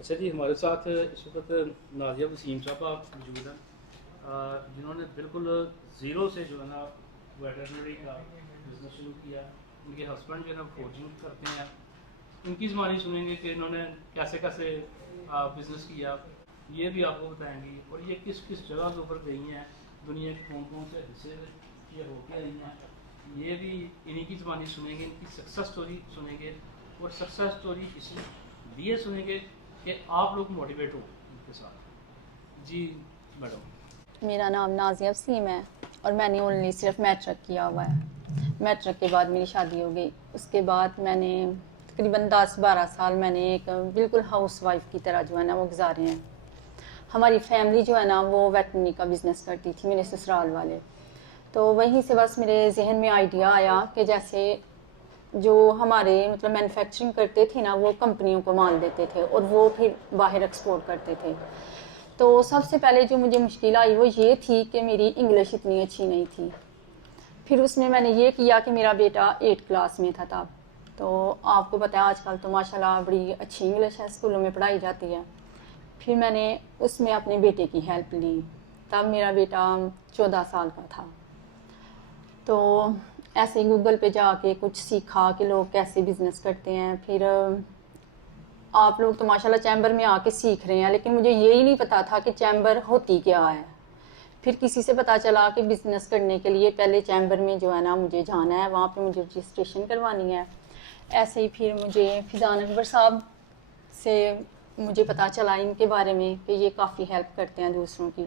अच्छा जी, हमारे साथ इस वक्त नाजिया वसीम साहबा मौजूद हैं, जिन्होंने बिल्कुल ज़ीरो से जो है ना वेटरनरी का बिज़नेस शुरू किया। उनके हस्बैंड जो है ना फॉर्जिंग करते हैं। इनकी ज़बानी सुनेंगे कि इन्होंने कैसे कैसे बिज़नेस किया, ये भी आपको बताएंगी। और ये किस किस जगह के ऊपर गई हैं, दुनिया के कौन कौन से हिस्से ये होके आई हैं, ये भी इन्हीं की ज़बानी सुनेंगे। इनकी सक्सेस स्टोरी सुनेंगे और सक्सेस स्टोरी इसलिए सुनेंगे कि आप लोग मोटिवेट हो उनके साथ। जी मैडम। मेरा नाम नाज़िया वसीम है और मैंने ओनली सिर्फ मैट्रिक किया हुआ है। मैट्रिक के बाद मेरी शादी हो गई। उसके बाद मैंने तकरीबन 10-12 साल मैंने एक बिल्कुल हाउस वाइफ की तरह जो है ना वो गुजारे हैं। हमारी फैमिली जो है ना वो वेटरनरी का बिज़नेस करती थी, मेरे ससुराल वाले। तो वहीं से बस मेरे जहन में आइडिया आया कि जैसे जो हमारे मतलब मैन्युफैक्चरिंग करते थे ना वो कंपनियों को माल देते थे और वो फिर बाहर एक्सपोर्ट करते थे। तो सबसे पहले जो मुझे मुश्किल आई वो ये थी कि मेरी इंग्लिश इतनी अच्छी नहीं थी। फिर उसमें मैंने ये किया कि मेरा बेटा 8 क्लास में था तब। तो आपको पता है आजकल तो माशाल्लाह बड़ी अच्छी इंग्लिश है, स्कूलों में पढ़ाई जाती है। फिर मैंने उसमें अपने बेटे की हेल्प ली। तब मेरा बेटा 14 साल का था। तो ऐसे गूगल पे जाके कुछ सीखा कि लोग कैसे बिज़नेस करते हैं। फिर आप लोग तो माशाल्लाह चैम्बर में आके सीख रहे हैं, लेकिन मुझे यही नहीं पता था कि चैम्बर होती क्या है। फिर किसी से पता चला कि बिज़नेस करने के लिए पहले चैम्बर में जो है ना मुझे जाना है, वहाँ पे मुझे रजिस्ट्रेशन करवानी है। ऐसे ही फिर मुझे फिज़ान अकबर साहब से मुझे पता चला इनके बारे में कि ये काफ़ी हेल्प करते हैं दूसरों की।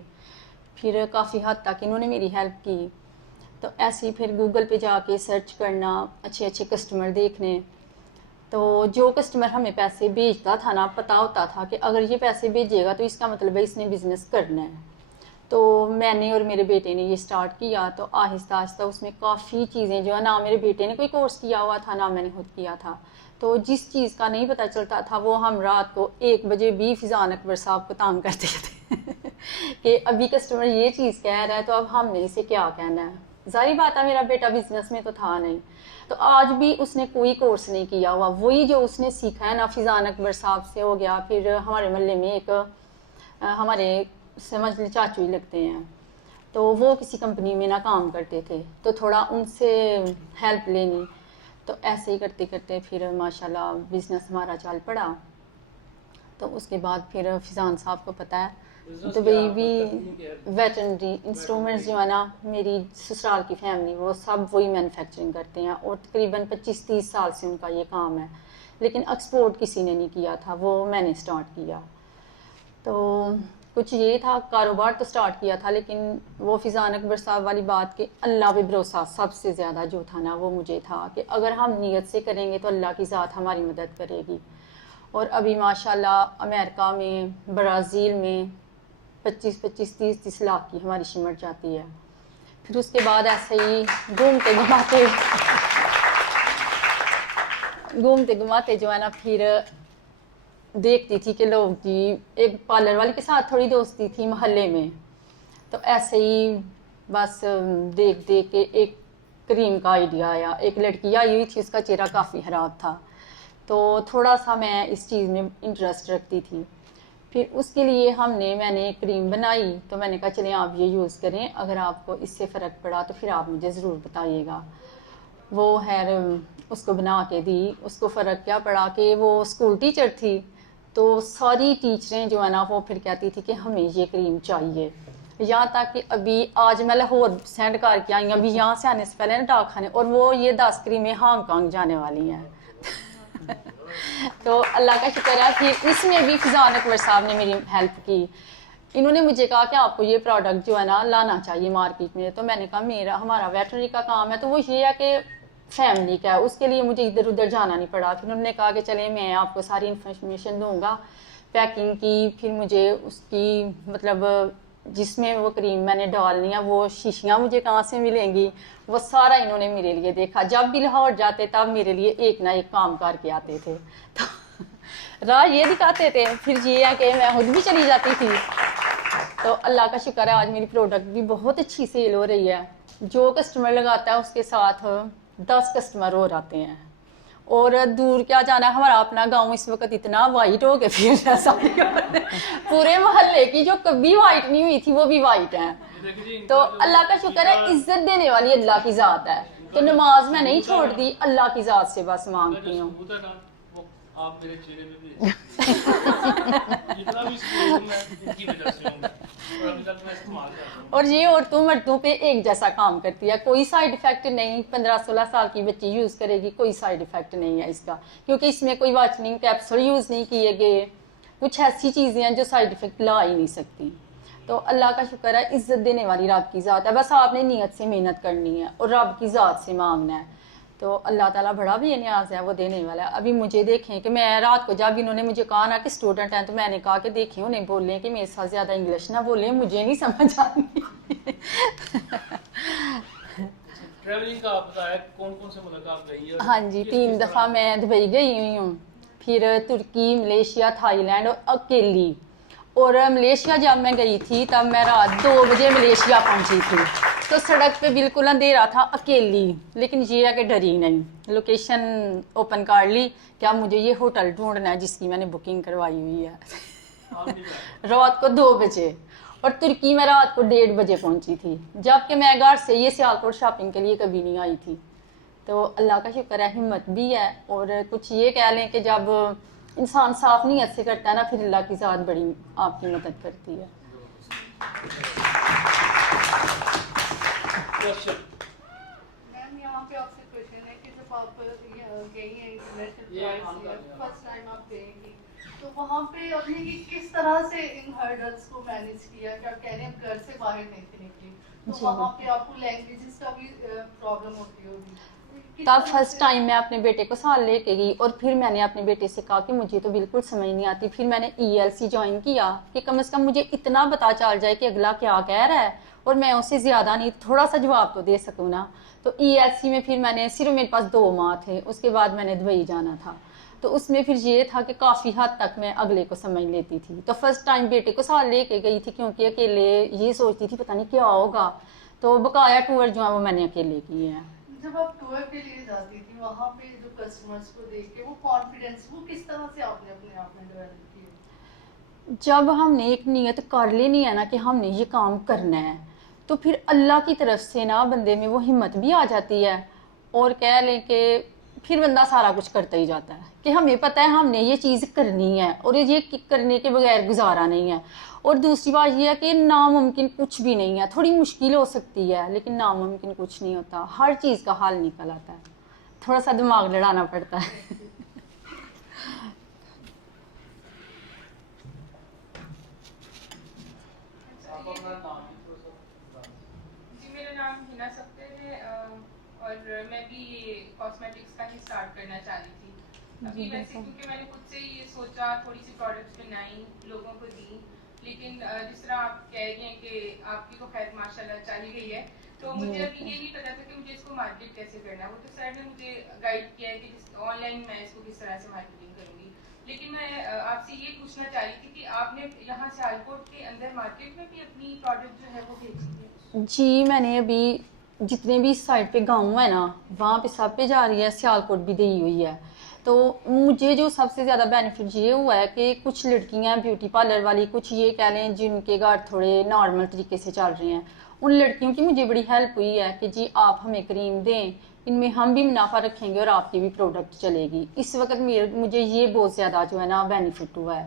फिर काफ़ी हद तक इन्होंने मेरी हेल्प की। तो ऐसे ही फिर गूगल पे जाके सर्च करना, अच्छे अच्छे कस्टमर देखने। तो जो कस्टमर हमें पैसे भेजता था ना, पता होता था कि अगर ये पैसे भेजेगा तो इसका मतलब है इसने बिज़नेस करना है। तो मैंने और मेरे बेटे ने ये स्टार्ट किया। तो आहिस्ता आहिस्ता उसमें काफ़ी चीज़ें जो है ना, मेरे बेटे ने कोई कोर्स किया हुआ था ना मैंने खुद किया था। तो जिस चीज़ का नहीं पता चलता था वो हम रात को 1 बजे भी फिज़ान अकबर साहब को तंग करते थे कि अभी कस्टमर ये चीज़ कह रहा है तो अब हमने इसे क्या कहना है। जाहिर बात है मेरा बेटा बिजनेस में तो था नहीं। तो आज भी उसने कोई कोर्स नहीं किया हुआ, वही जो उसने सीखा है ना फिज़ान अकबर साहब से हो गया। फिर हमारे मोहल्ले में एक हमारे समझ लीजिए चाचू ही लगते हैं, तो वो किसी कंपनी में ना काम करते थे, तो थोड़ा उनसे हेल्प लेनी। तो ऐसे ही करते करते फिर माशाल्लाह बिज़नेस हमारा चल पड़ा। तो उसके बाद फिर फिज़ान साहब को पता है दुबई भी वेटरनरी इंस्ट्रूमेंट्स जो है ना, मेरी ससुराल की फैमिली वो सब वही मैन्युफैक्चरिंग करते हैं और तकरीबन 25-30 साल से उनका ये काम है। लेकिन एक्सपोर्ट किसी ने नहीं किया था, वो मैंने स्टार्ट किया। तो कुछ ये था, कारोबार तो स्टार्ट किया था, लेकिन वो फिज़ान अकबर साहब वाली बात कि अल्लाह पे भरोसा सबसे ज़्यादा जो था ना वो मुझे था कि अगर हम नीयत से करेंगे तो अल्लाह की ज़ात हमारी मदद करेगी। और अभी माशाल्लाह अमेरिका में, ब्राज़ील में 25-25, 30-30 लाख की हमारी सिमट जाती है। फिर उसके बाद ऐसे ही घूमते घुमाते घूमते घुमाते जो है ना फिर देखती थी कि लोग जी, एक पार्लर वाले के साथ थोड़ी दोस्ती थी मोहल्ले में। तो ऐसे ही बस देख देख के एक क्रीम का आइडिया आया। एक लड़की आई हुई थी, उसका चेहरा काफ़ी ख़राब था, तो थोड़ा सा मैं इस चीज़ में इंटरेस्ट रखती थी। फिर उसके लिए मैंने एक क्रीम बनाई। तो मैंने कहा चलें आप ये यूज़ करें, अगर आपको इससे फ़र्क पड़ा तो फिर आप मुझे ज़रूर बताइएगा। वो खैर उसको बना के दी। उसको फ़र्क क्या पड़ा कि वो स्कूल टीचर थी, तो सारी टीचरें जो है ना वो फिर कहती थी कि हमें ये क्रीम चाहिए। यहाँ तक कि अभी आज मैं लाहौर सेंड करके आई, अभी यहाँ से आने से पहले ना डाक खाने, और वो ये 10 क्रीमें हांगकांग जाने वाली हैं तो अल्लाह का शुक्र है। फिर इसमें भी फिज़ान अकबर साहब ने मेरी हेल्प की। इन्होंने मुझे कहा कि आपको ये प्रोडक्ट जो है ना लाना चाहिए मार्केट में। तो मैंने कहा हमारा वेटरनरी का काम है, तो वो ये है कि फैमिली का है, उसके लिए मुझे इधर उधर जाना नहीं पड़ा। फिर उन्होंने कहा कि चले मैं आपको सारी इन्फॉर्मेशन दूंगा पैकिंग की। फिर मुझे उसकी मतलब जिसमें वो क्रीम मैंने डालनी है वो शीशियाँ मुझे कहाँ से मिलेंगी, वो सारा इन्होंने मेरे लिए देखा। जब भी लाहौर जाते तब मेरे लिए एक ना एक काम करके आते थे तो राह ये दिखाते थे। फिर ये है कि मैं खुद भी चली जाती थी। तो अल्लाह का शुक्र है आज मेरी प्रोडक्ट भी बहुत अच्छी सेल हो रही है। जो कस्टमर लगाता है उसके साथ 10 कस्टमर और आते हैं, और दूर क्या जाना, हमारा अपना गांव इस वक्त इतना वाइट हो गया फिर पूरे मोहल्ले की जो कभी वाइट नहीं हुई थी वो भी वाइट है। तो अल्लाह का शुक्र है, इज्जत देने वाली अल्लाह की जात है। तो नमाज मैं नहीं छोड़ दी, अल्लाह की जात से बस मांगती हूँ। आप मेरे चेहरे में भी जितना भी सुकून है इनकी वजह से हूं और अभी तक मैं इस्तेमाल कर रहा हूं। और ये औरतों मर्दों पे एक जैसा काम करती है, कोई साइड इफेक्ट नहीं। 15-16 साल की बच्ची यूज करेगी, कोई साइड इफेक्ट नहीं है इसका, क्योंकि इसमें कोई वाइटनिंग कैप्सूल यूज नहीं किए गए। कुछ ऐसी चीजें हैं जो साइड इफेक्ट ला ही नहीं सकती। तो अल्लाह का शुक्र है, इज्जत देने वाली रब की जात है। बस आपने नीयत से मेहनत करनी है और रब की जात से मांगना है। तो अल्लाह ताला बड़ा भी न्याज है, वो देने वाला है। अभी मुझे देखें कि मैं रात को जब इन्होंने मुझे कहा ना कि स्टूडेंट हैं, तो मैंने कहा कि देखें उन्हें बोलें कि मेरे साथ ज़्यादा इंग्लिश ना बोलें, मुझे नहीं समझ आती। ट्रैवलिंग का आप बताया, कौन कौन से मुल्क आप गई हैं? हाँ जी, 3 दफ़ा मैं दुबई गई हुई हूँ, फिर तुर्की, मलेशिया, थाईलैंड और अकेली। और मलेशिया जब मैं गई थी तब मैं रात 2 बजे मलेशिया पहुंची थी। तो सड़क पे बिल्कुल अंधेरा था, अकेली, लेकिन ये है कि डरी नहीं। लोकेशन ओपन कर ली, क्या मुझे ये होटल ढूंढना है जिसकी मैंने बुकिंग करवाई हुई है। रात को 2 बजे। और तुर्की में रात को 1:30 बजे पहुंची थी, जबकि मैं घर से ये सियालकोट शॉपिंग के लिए कभी नहीं आई थी। तो अल्लाह का शुक्र है, हिम्मत भी है। और कुछ ये कह लें कि जब इंसान साफ नीयत से करता है ना, फिर अल्लाह की ज़ात बड़ी आपकी मदद करती है। मैम यहाँ पे आपसे क्वेश्चन है कि जब आप गई हैं इंटरनेशनल फर्स्ट टाइम आप गएंगी, तो वहाँ पे आपने कि किस तरह से इन हर्डल्स को मैनेज किया? कि आप कह रहे हैं घर से बाहर नहीं थे निकली, तो वहाँ पे आपको लैंग्वेजेस का भी प्रॉब्लम होती होगी। तब फर्स्ट टाइम मैं अपने बेटे को साथ लेके गई और फिर मैंने अपने बेटे से कहा कि मुझे तो बिल्कुल समझ नहीं आती। फिर मैंने ELC ज्वाइन किया कि कम से कम मुझे इतना पता चल जाए कि अगला क्या कह रहा है और मैं उससे ज़्यादा नहीं, थोड़ा सा जवाब तो दे सकूँ ना। तो ELC में फिर मैंने सिर्फ, मेरे पास 2 माह थे, उसके बाद मैंने दुबई जाना था। तो उसमें फिर ये था कि काफ़ी हद तक मैं अगले को समझ लेती थी। तो फर्स्ट टाइम बेटे को साथ लेके गई थी, क्योंकि अकेले ये सोचती थी पता नहीं क्या होगा। तो बकाया टूर जो है वो मैंने अकेले किए हैं। जब आप टूर के लिए जाती थी, वहाँ पे जो कस्टमर्स को देख के वो कॉन्फिडेंस, वो किस तरह से आपने अपने आप में डेवलप किया? जब हमने एक नियत कर लेनी है ना कि हमने ये काम करना है, तो फिर अल्लाह की तरफ से ना बंदे में वो हिम्मत भी आ जाती है। और कह लें कि फिर बंदा सारा कुछ करता ही जाता है कि हमें पता है हमने ये चीज़ करनी है और ये करने के बगैर गुजारा नहीं है। और दूसरी बात ये है कि नामुमकिन कुछ भी नहीं है। थोड़ी मुश्किल हो सकती है, लेकिन नामुमकिन कुछ नहीं होता, हर चीज़ का हल निकल आता है, थोड़ा सा दिमाग लड़ाना पड़ता है। जी, मेरा नाम हिना सख्तर है और मैं भी ये कॉस्मेटिक्स का ही स्टार्ट करना चाह रही थी अभी वैसे, क्योंकि मैंने खुद से ये सोचा, थोड़ी सी प्रोडक्ट्स बनाई, लोगों को दी। लेकिन जिस तरह आप कह रही हैं कि आपकी तो खैर माशाल्लाह चल गई है, तो मुझे अभी ये नहीं पता था कि मुझे इसको मार्केट कैसे करना है। वो तो सर ने मुझे गाइड किया है कि ऑनलाइन मैं इसको किस तरह से मार्केटिंग करूँगी। लेकिन मैं आपसे ये पूछना चाह रही थी कि आपने यहाँ सियालकोट के अंदर मार्केट में भी अपनी प्रोडक्ट जो है वो भेजी है? जी, मैंने अभी जितने भी इस साइड पे गाँव है ना, वहाँ पे सब पे जा रही है, सियालकोट भी दी हुई है। तो मुझे जो सबसे ज़्यादा बेनिफिट ये हुआ है कि कुछ लड़कियां ब्यूटी पार्लर वाली, कुछ ये कह लें जिनके घर थोड़े नॉर्मल तरीके से चल रहे हैं, उन लड़कियों की मुझे बड़ी हेल्प हुई है कि जी आप हमें क्रीम दें, इनमें हम भी मुनाफा रखेंगे और आपकी भी प्रोडक्ट चलेगी। इस वक्त मुझे ये बहुत ज़्यादा जो है ना बेनिफिट हुआ है।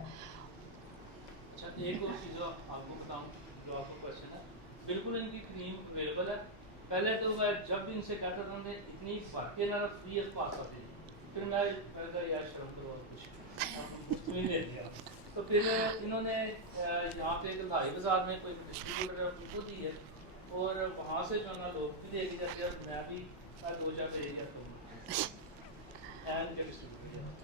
अच्छा, एक और चीज़ आपको बताऊं, जो आपको क्वेश्चन है, बिल्कुल इनकी क्रीम अवेलेबल है। पहले तो मैं जब भी इनसे कहता था उन्होंने इतनी भरती ना फ्री ऑफ कॉस्ट आती थी, फिर मैं यार शर्म करो और कुछ नहीं ले दिया। तो फिर इन्होंने यहाँ पे कल्हारी बाजार में कोई डिस्ट्रीब्यूटर उनको दी है और वहाँ से जो है ना लोग भी लेके जाते हैं, मैं भी 2-4 ले जाता हूँ।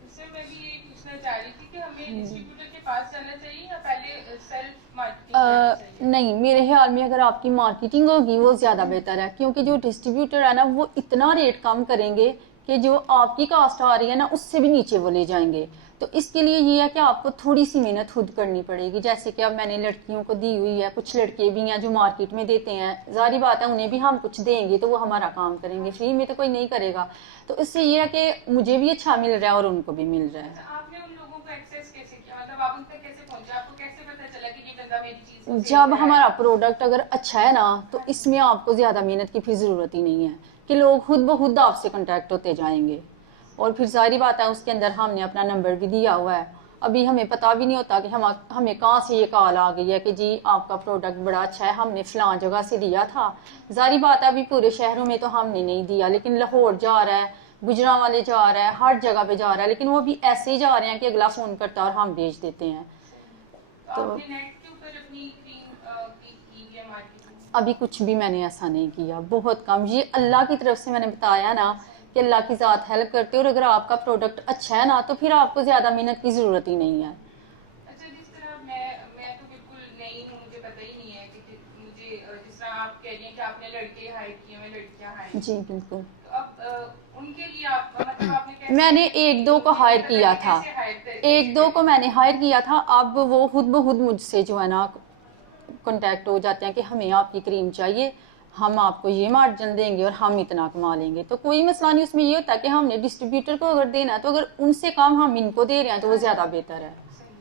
उससे मैं भी ये पूछना चाह रही थी कि हमें डिस्ट्रीब्यूटर के पास जाना चाहिए या पहले सेल्फ मार्केटिंग करना चाहिए? नहीं, मेरे ख्याल में अगर आपकी मार्केटिंग होगी वो ज़्यादा बेहतर है, क्योंकि जो डिस्ट्रीब्यूटर है ना वो इतना रेट कम करेंगे कि जो आपकी कास्ट आ रही है ना उससे भी नीचे वो ले जाएंगे। तो इसके लिए ये है कि आपको थोड़ी सी मेहनत खुद करनी पड़ेगी। जैसे कि अब मैंने लड़कियों को दी हुई है, कुछ लड़के भी हैं जो मार्केट में देते हैं, जारी बात है उन्हें भी हम कुछ देंगे तो वो हमारा काम करेंगे, फ्री में तो कोई नहीं करेगा। तो इससे ये है कि मुझे भी अच्छा मिल रहा है और उनको भी मिल रहा है। अच्छा, आपने उन लोगों को एक्सेस कैसे किया, मतलब आप उन तक कैसे पहुंचे, आपको कैसे पता चला कि ये बंदा मेरी चीज को सेल जब कर रहा हमारा है? प्रोडक्ट अगर अच्छा है ना तो इसमें आपको ज़्यादा मेहनत की फिर ज़रूरत ही नहीं है कि लोग खुद ब खुद आपसे कांटेक्ट होते जाएंगे। और फिर सारी बात है उसके अंदर हमने अपना नंबर भी दिया हुआ है। अभी हमें पता भी नहीं होता कि हमें कहाँ से ये कॉल आ गई है कि जी आपका प्रोडक्ट बड़ा अच्छा है, हमने फलां जगह से लिया था। जारी बात है अभी पूरे शहरों में तो हमने नहीं दिया, लेकिन लाहौर जा रहा है, गुजरांवाले जा रहा है, हर जगह पे जा रहा है, लेकिन वो भी ऐसे ही जा रहे हैं कि अगला फ़ोन करता है और हम भेज देते हैं। तो तो आपने नेट के ऊपर अपनी क्रीम की है मार्केटिंग? अभी कुछ भी मैंने ऐसा नहीं किया, बहुत कम। ये अल्लाह की तरफ से मैंने बताया ना कि अल्लाह की ज़ात हेल्प करती है, और अगर आपका प्रोडक्ट अच्छा है ना तो फिर आपको ज़्यादा मेहनत की ज़रूरत ही नहीं है। अच्छा, जिस तरह मैं तो बिल्कुल नई हूँ, मुझे पता ही नहीं है कि मुझे जिस तरह आप कह रही हैं कि आपने लड़के हायर किए हुए, लड़कियाँ हायर जी बिल्कुल। तो अब उनके लिए आप मतलब आपने कैसे, मैंने एक दो को हायर किया था, कैसे हायर एक दो को मैंने हायर किया था। अब वो खुद ब खुद मुझसे जो है ना कांटेक्ट हो जाते हैं कि हमें आपकी क्रीम चाहिए, हम आपको ये मार्जिन देंगे और हम इतना कमा लेंगे। तो कोई मसला नहीं, उसमें ये होता है कि हमने डिस्ट्रीब्यूटर को अगर देना है तो अगर उनसे काम हम इनको दे रहे हैं तो वो ज़्यादा बेहतर है। सही,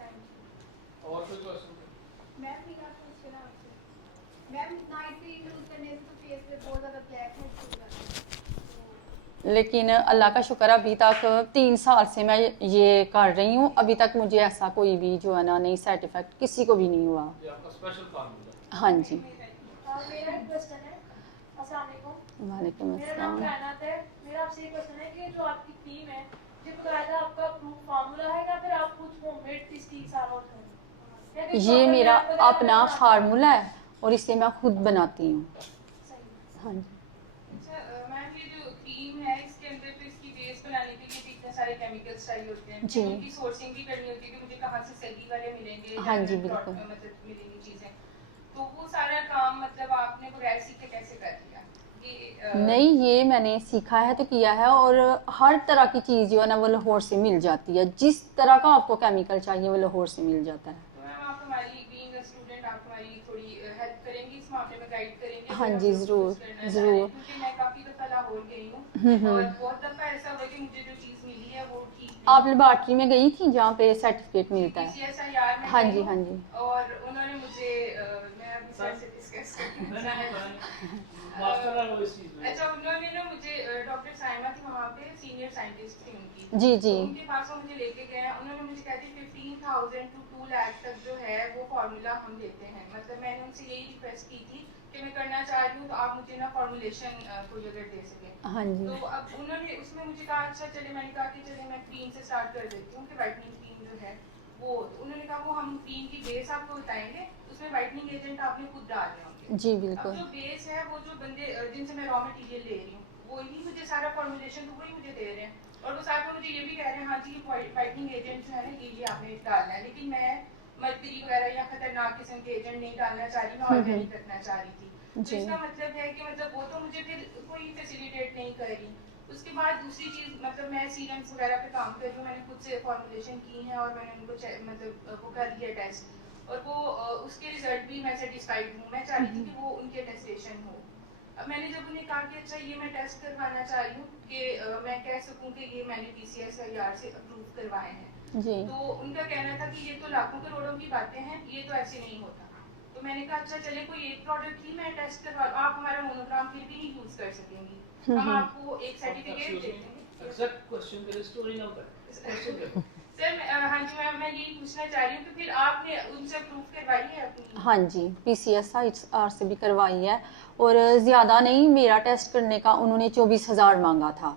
थैंक यू। और कोई क्वेश्चन? मैम मेरा क्वेश्चन है आपसे। मैम नाइट क्रीम यूज करने से तो फेस पे बहुत ज्यादा ब्लैक हेड्स हो जाते हैं। लेकिन अल्लाह का शुक्र अभी तक 3 साल से मैं ये कर रही हूँ, अभी तक मुझे ऐसा कोई भी जो है ना नहीं साइड इफेक्ट किसी को भी नहीं हुआ। ये आपका स्पेशल फार्मूला? हाँ जी। मेरा एक क्वेश्चन है। अस्सलाम वालेकुम। वालेकुम मेरा नाम अस्सलाम। कायनात है। मेरा आपसे ये क्वेश्चन है कि जो आपकी क्रीम है ये बकायदा आपका प्रूफ फार्मूला है या फिर आप कुछ होममेड टेस्टिंग सारा होता है? ये मेरा अपना फार्मूला है और इसे मैं खुद बनाती हूँ। सही। हाँ जी। अच्छा मैम, ये जो क्रीम है इसके अंदर तो इसकी बेस बनाने के लिए भी इतने सारे केमिकल्स चाहिए होते हैं, जी। उनकी सोर्सिंग भी करनी होती है कि मुझे कहाँ से सही वाले मिलेंगे, हाँ जी, genuine बिल्कुल। मतलब मिलेंगी चीजें। तो वो सारा काम मतलब आपने बगैर सीखे कैसे कर लिया? नहीं, ये मैंने सीखा है तो किया है, और हर तरह की चीज़ जो है ना वो लाहौर से मिल जाती है। जिस तरह का आपको केमिकल चाहिए वो लाहौर से मिल जाता है। तो मैम आप हमारी बीइंग अ स्टूडेंट आप हमारी थोड़ी हेल्प करेंगी इस मामले में, गाइड करेंगी? हाँ अगर जी, हम लोग ज़रूर, यूज़ करना चाह रहे हैं, ज़रूर। क्योंकि मैं काफ़ी दफ़ा लाहौर गई हूँ और बहुत दफ़ा ऐसा हुआ कि मुझे जो चीज़ मिली है वो ठीक आप लेबॉर्ट्री में गई थी जहाँ पे सर्टिफिकेट मिलता है? PCSIR में हाँ गई जी, हूँ, हाँ जी। और उन्होंने मुझे मैं अभी सर से डिस्कस करना चाहती मास्टर है वो इस चीज में। अच्छा, उन्होंने ना मुझे डॉक्टर साइमा थी वहाँ पे, सीनियर साइंटिस्ट थी उनकी। जी जी। तो उनके पास वो मुझे लेके गए, उन्होंने मुझे कहती 15,000 to 2 लाख तक जो है वो फार्मूला हम देते हैं। मतलब मैंने उनसे यही रिक्वेस्ट की थी कि मैं करना चाह रही हूँ तो आप मुझे ना फॉर्मुलेशन कोई अगर दे सके। हाँ जी। तो अब उन्होंने उसमें मुझे कहा अच्छा चले, मैंने कहा कि चले मैं क्रीम से स्टार्ट कर देती हूँ कि वाइटनिंग क्रीम जो है वो, तो उन्होंने कहा वो हम क्रीम की बेस आपको बताएंगे, उसमें वाइटनिंग एजेंट आपने खुद डालने होंगे। जी अब बिल्कुल। जो बेस है वो जो बंदे जिनसे मैं रॉ मटेरियल ले रही हूँ वो ही मुझे सारा फॉर्मुलेशन तो वही मुझे दे रहे हैं, और वो साथ में मुझे ये भी कह रहे हैं हाँ जी ये वाइटनिंग एजेंट जो है ना ये आपने डालना है, लेकिन मैं मर्करी वगैरह या खतरनाक किस्म के एजेंट नहीं डालना चाह रही, मैं ऑर्गेनिक रखना चाह रही थी। तो जी। इसका मतलब है कि मतलब वो तो मुझे फिर कोई फैसिलिटेट नहीं कर रही। उसके बाद दूसरी चीज़, मतलब मैं सीरम्स वगैरह पे काम कर रही हूँ, मैंने खुद से फॉर्मुलेशन की है और मैंने उनको मतलब वो कर लिया टेस्ट, और वो उसके रिजल्ट भी मैं सेटिस्फाइड हूँ। मैं चाह रही थी कि वो उनके टेस्टेशन हो। अब मैंने जब उन्हें कहा कि अच्छा ये मैं टेस्ट करवाना चाह रही हूँ कि मैं कह सकूँ कि ये मैंने PCSIR से अप्रूव करवाए हैं, जी। तो उनका कहना था कि ये तो लाखों करोड़ों की बातें हैं, ये तो ऐसे नहीं होता। तो मैंने कहा अच्छा चले कोई एक प्रोडक्ट ही मैं टेस्ट करवा, आप हमारा मोनोग्राम फिर भी नहीं यूज कर सकेंगी, हम आपको एक सर्टिफिकेट दे देंगे। एग्जैक्ट क्वेश्चन के स्टोरी ना होता है क्वेश्चन देखो। सर हाँ जी मैम, मैं यही पूछना चाह रही हूँ कि फिर आपने उनसे अप्रूव करवाई है अपनी? हाँ जी, PCSIR से भी करवाई है, और ज़्यादा नहीं, मेरा टेस्ट करने का उन्होंने 24,000 मांगा था,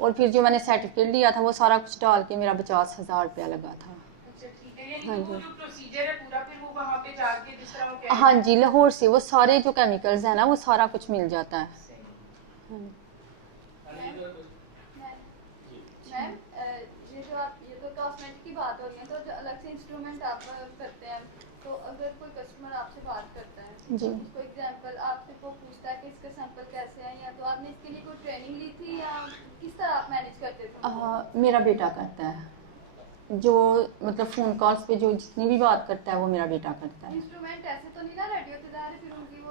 और फिर जो मैंने सर्टिफिकेट लिया था वो सारा कुछ डाल के मेरा 50,000 रुपया लगा था। अच्छा ठीक है, यानी हाँ कि वो जी। जो प्रोसीजर है पूरा फिर वो वहाँ पे जाके जिस तरह वो कह हाँ जी, लाहौर से वो सारे जो केमिकल्स हैं ना वो सारा कुछ मिल जाता है। सही। हाँ जी। मैम ये जो आप ये तो कॉस्मेटिक की बात हो रही है, तो जो अलग से इंस्ट्रूमेंट आप करते हैं, तो अगर कोई कस्टमर आपसे बात करता है जी। फॉर एग्जांपल आपसे वो पूछता है कि इसका सैंपल कैसे है, या तो आपने इसके लिए कोई ट्रेनिंग ली थी या किस तरह आप मैनेज करते थे? मेरा बेटा करता है। जो मतलब फ़ोन कॉल्स पे जो जितनी भी बात करता है वो मेरा बेटा करता है। इंस्ट्रूमेंट ऐसे तो नहीं ना रेडी होते जा रहे, फिर उनकी वो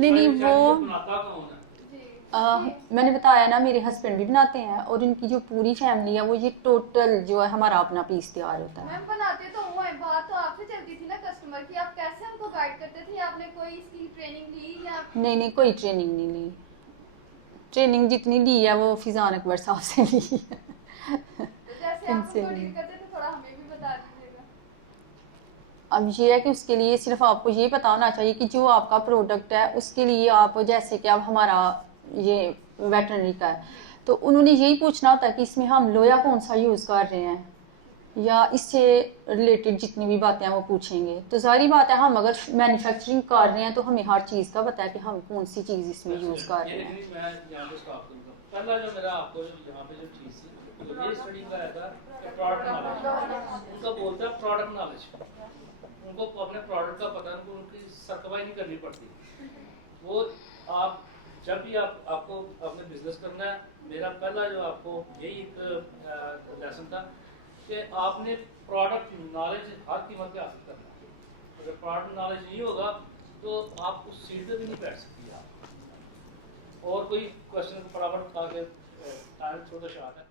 नहीं, वो बनाता कौन है? जी मैंने बताया ना, मेरे हस्बैंड भी बनाते हैं और इनकी जो पूरी फैमिली है वो ये टोटल जो है हमारा अपना पीस तैयार होता है। मैम बनाते तो हुआ है, बात तो आपसे चलती थी ना कस्टमर की, आप कैसे हमको गाइड करते थे? आपने कोई इसकी ट्रेनिंग ली या नहीं, कोई ट्रेनिंग नहीं ली। ट्रेनिंग जितनी ली है वो फिजान अकबर साहब से ली है। जैसे आप इनसे उनको ली। डील करते थे थोड़ा हमें भी बता दीजिएगा। अब ये है कि उसके लिए सिर्फ आपको ये पता होना चाहिए कि जो आपका प्रोडक्ट है उसके लिए आप, जैसे कि अब हमारा ये वेटरनरी का है, तो उन्होंने यही पूछना होता है कि इसमें हम लोया कौन सा यूज़ कर रहे हैं, या इससे रिलेटेड जितनी भी बातें हैं वो पूछेंगे। तो सारी बात है, हम अगर मैन्युफैक्चरिंग कर रहे हैं तो हमें हर चीज़ का पता है कि हम कौन सी चीज़ इसमें यूज़ कर रहे हैं। मैं यहाँ पे स्टॉप करूँगा। पहला जो मेरा आपको यहाँ पे जो चीज़ थी, तो ये स्टडी का आया था कि प्रोडक्ट नॉलेज, उनका बोलता है प्रोडक्ट नॉलेज, उनको अपने प्रोडक्ट का पता है, उनको उनकी सरकवाई नहीं करनी पड़ती। वो आप जब भी आपको अपने बिजनेस करना है, मेरा पहला जो आपको यही एक लेसन था कि आपने प्रोडक्ट नॉलेज हर कीमत पे हासिल करना है। अगर प्रोडक्ट नॉलेज नहीं होगा तो आप उस सीट पे भी नहीं बैठ सकती आप। और कोई क्वेश्चन फटाफट आगे टाइम थोड़ा शार्ट है।